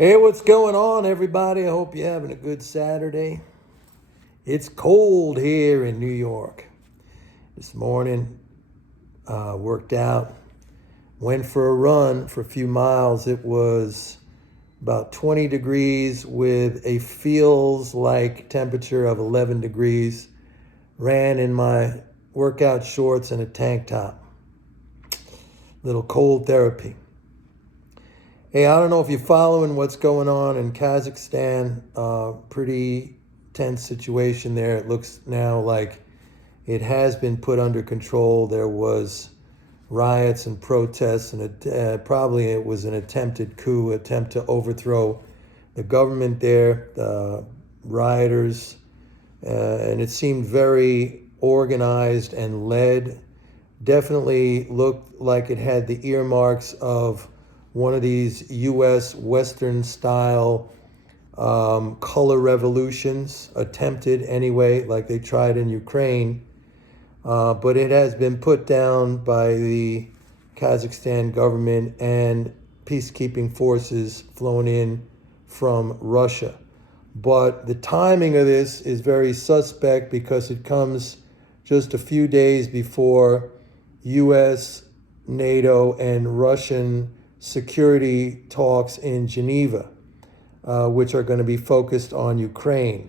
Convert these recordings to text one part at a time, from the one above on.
Hey, what's going on, everybody? I hope you're having a good Saturday. It's cold here in New York. This morning, worked out, went for a run for a few miles. It was about 20 degrees with a feels like temperature of 11 degrees. Ran in my workout shorts and a tank top. Little cold therapy. Hey, I don't know if you're following what's going on in Kazakhstan. Pretty tense situation there. It looks now like it has been put under control. There was riots and protests, and probably it was an attempted coup, attempt to overthrow the government there, the rioters, and it seemed very organized and led. Definitely looked like it had the earmarks of one of these U.S. Western style color revolutions, attempted anyway, like they tried in Ukraine. But it has been put down by the Kazakhstan government and peacekeeping forces flown in from Russia. But the timing of this is very suspect because it comes just a few days before U.S., NATO, and Russian security talks in Geneva, which are going to be focused on Ukraine.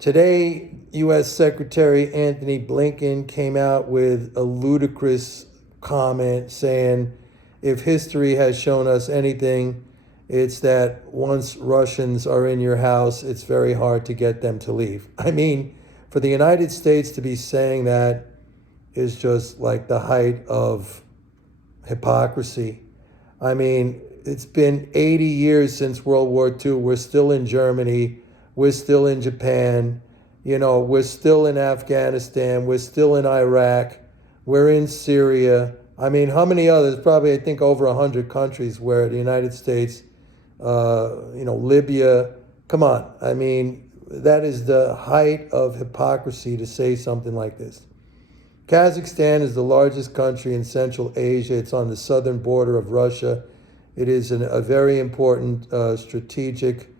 Today, U.S. Secretary Antony Blinken came out with a ludicrous comment saying, if history has shown us anything, it's that once Russians are in your house, it's very hard to get them to leave. I mean, for the United States to be saying that is just like the height of hypocrisy. I mean, it's been 80 years since World War II. We're still in Germany. We're still in Japan. We're still in Afghanistan. We're still in Iraq. We're in Syria. I mean, how many others? Probably, I think, over 100 countries where the United States, Libya. Come on. I mean, that is the height of hypocrisy to say something like this. Kazakhstan is the largest country in Central Asia. It's on the southern border of Russia. It is a very important strategic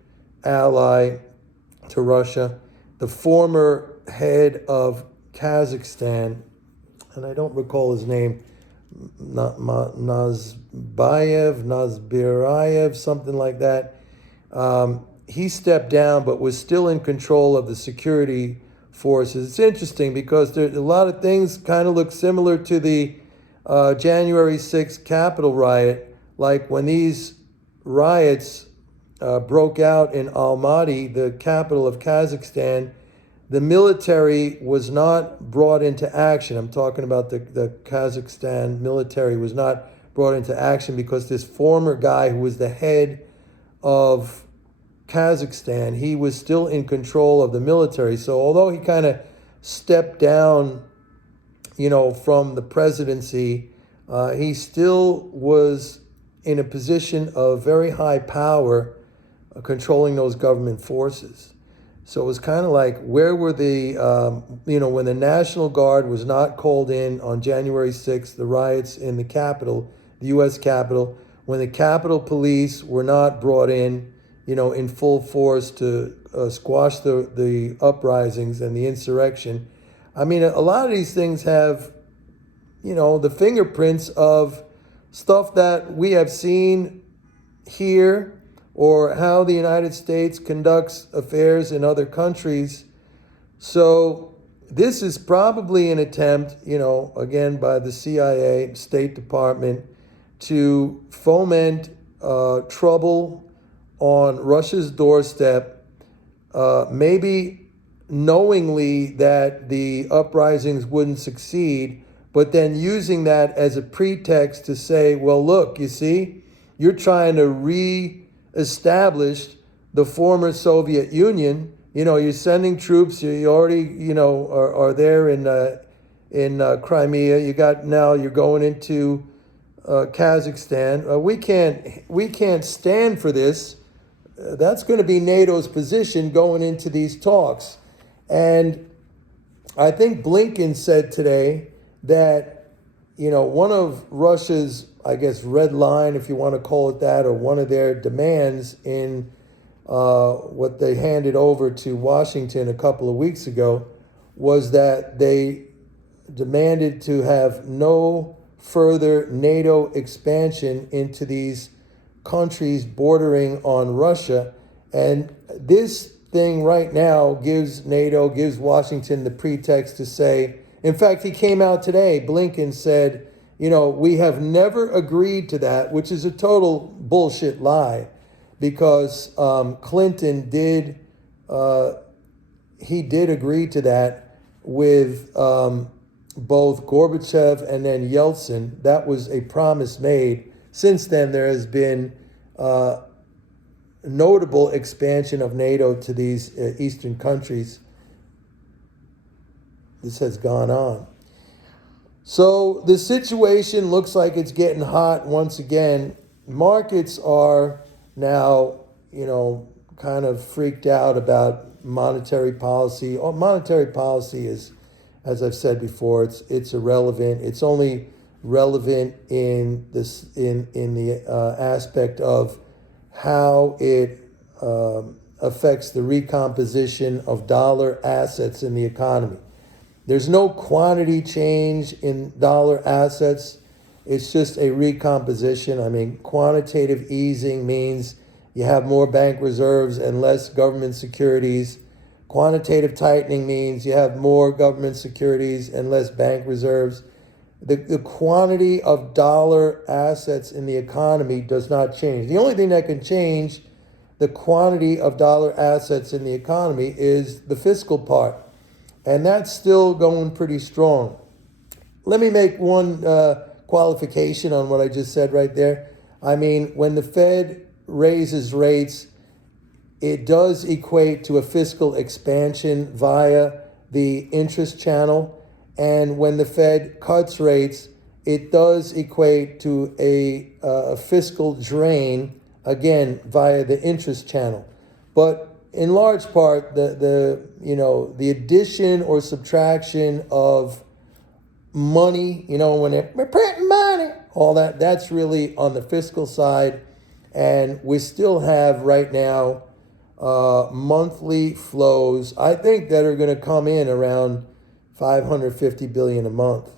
ally to Russia. The former head of Kazakhstan, and I don't recall his name, Nazbirayev, something like that. He stepped down but was still in control of the security forces. It's interesting because there a lot of things kind of look similar to the January 6th Capitol riot, like when these riots broke out in Almaty, the capital of Kazakhstan. The military was not brought into action. I'm talking about the Kazakhstan military was not brought into action because this former guy who was the head of Kazakhstan, he was still in control of the military. So although he kind of stepped down, from the presidency, he still was in a position of very high power, controlling those government forces. So it was kind of like, where were the, when the National Guard was not called in on January 6th, the riots in the Capitol, the U.S. Capitol, when the Capitol Police were not brought in full force to squash the uprisings and the insurrection. I mean, a lot of these things have, the fingerprints of stuff that we have seen here or how the United States conducts affairs in other countries. So this is probably an attempt, again, by the CIA, State Department, to foment trouble on Russia's doorstep, maybe knowingly that the uprisings wouldn't succeed, but then using that as a pretext to say, well, look, you see, you're trying to re-establish the former Soviet Union. You're sending troops. You already, are there in Crimea. You're going into Kazakhstan. We can't stand for this. That's going to be NATO's position going into these talks. And I think Blinken said today that, one of Russia's, I guess, red line, if you want to call it that, or one of their demands in what they handed over to Washington a couple of weeks ago, was that they demanded to have no further NATO expansion into these countries bordering on Russia. And this thing right now gives NATO, gives Washington the pretext to say, in fact, he came out today, Blinken said, we have never agreed to that, which is a total bullshit lie, because Clinton did agree to that with both Gorbachev and then Yeltsin. That was a promise made. Since then, there has been notable expansion of NATO to these eastern countries. This has gone on. So the situation looks like it's getting hot once again. Markets are now, kind of freaked out about monetary policy. Monetary policy is, as I've said before, it's irrelevant. It's only relevant in the aspect of how it affects the recomposition of dollar assets in the economy. There's no quantity change in dollar assets. It's just a recomposition. I mean, quantitative easing means you have more bank reserves and less government securities. Quantitative tightening means you have more government securities and less bank reserves. The quantity of dollar assets in the economy does not change. The only thing that can change the quantity of dollar assets in the economy is the fiscal part. And that's still going pretty strong. Let me make one qualification on what I just said right there. I mean, when the Fed raises rates, it does equate to a fiscal expansion via the interest channel. And when the Fed cuts rates, it does equate to a fiscal drain, again, via the interest channel. But in large part, the addition or subtraction of money, when we're printing money, all that's really on the fiscal side. And we still have right now monthly flows, I think, that are going to come in around $550 billion a month.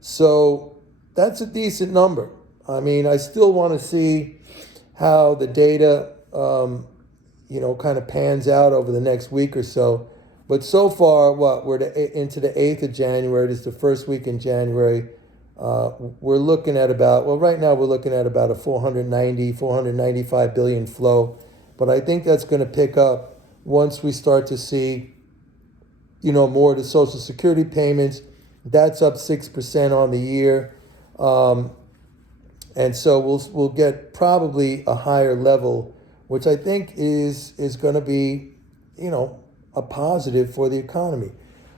So that's a decent number. I mean, I still want to see how the data kind of pans out over the next week or so. But so far, we're into the 8th of January. It is the first week in January. We're looking at right now we're looking at about a 495 billion flow. But I think that's going to pick up once we start to see, more of the Social Security payments. That's up 6% on the year. And so we'll get probably a higher level, which I think is going to be, a positive for the economy.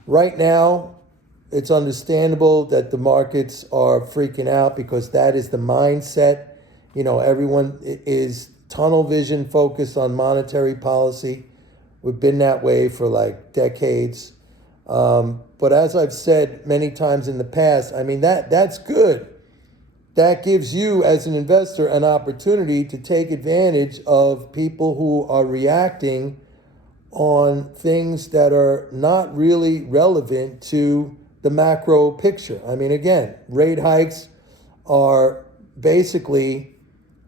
Right now, it's understandable that the markets are freaking out because that is the mindset. Everyone is tunnel vision focused on monetary policy. We've been that way for like decades. But as I've said many times in the past, I mean, that's good. That gives you as an investor an opportunity to take advantage of people who are reacting on things that are not really relevant to the macro picture. I mean, again, rate hikes are basically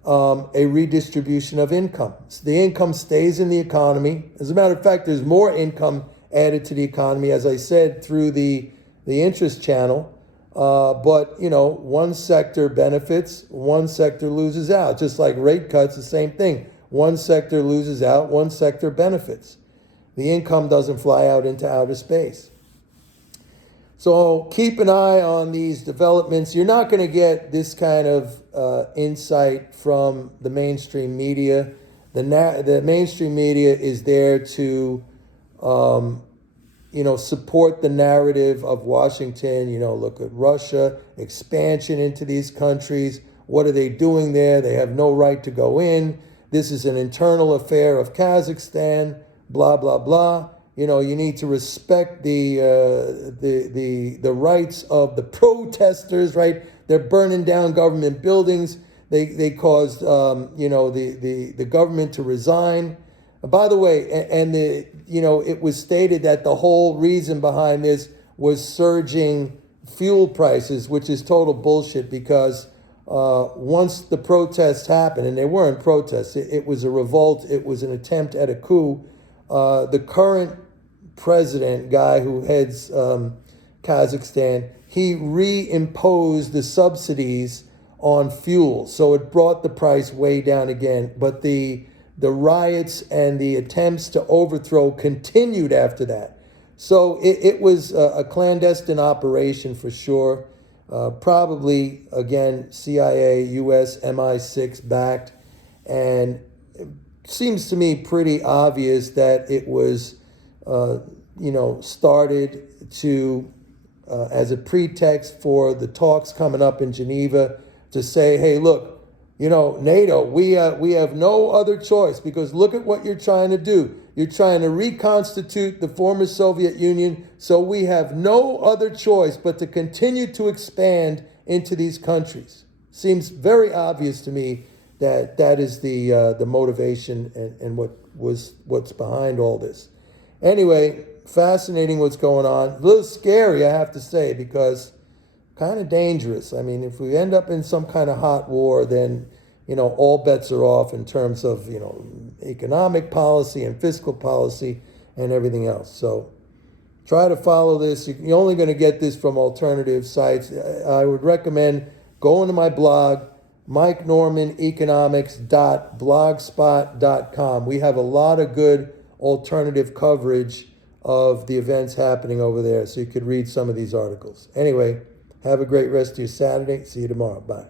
a redistribution of income. So the income stays in the economy. As a matter of fact, there's more income added to the economy, as I said, through the interest channel. But, one sector benefits, one sector loses out. Just like rate cuts, the same thing. One sector loses out, one sector benefits. The income doesn't fly out into outer space. So keep an eye on these developments. You're not going to get this kind of insight from the mainstream media. The mainstream media is there to, support the narrative of Washington. Look at Russia, expansion into these countries. What are they doing there? They have no right to go in. This is an internal affair of Kazakhstan. Blah blah blah. You need to respect the rights of the protesters, right? They're burning down government buildings. They caused the government to resign. By the way, it was stated that the whole reason behind this was surging fuel prices, which is total bullshit because once the protests happened, and they weren't protests, it was a revolt, it was an attempt at a coup. The current president, guy who heads Kazakhstan, he reimposed the subsidies on fuel. So it brought the price way down again. But the riots and the attempts to overthrow continued after that. So it was a clandestine operation for sure. Probably, again, CIA, US, MI6 backed. And it seems to me pretty obvious that it was, started to, as a pretext for the talks coming up in Geneva to say, hey, look, NATO, we have no other choice because look at what you're trying to do. You're trying to reconstitute the former Soviet Union, so we have no other choice but to continue to expand into these countries. Seems very obvious to me that that is the motivation and what's behind all this. Anyway, fascinating what's going on. A little scary, I have to say, because kind of dangerous. I mean, if we end up in some kind of hot war, then, all bets are off in terms of, economic policy and fiscal policy and everything else. So try to follow this. You're only going to get this from alternative sites. I would recommend going to my blog, MikeNormanEconomics.blogspot.com. We have a lot of good alternative coverage of the events happening over there, so you could read some of these articles. Anyway, have a great rest of your Saturday. See you tomorrow. Bye.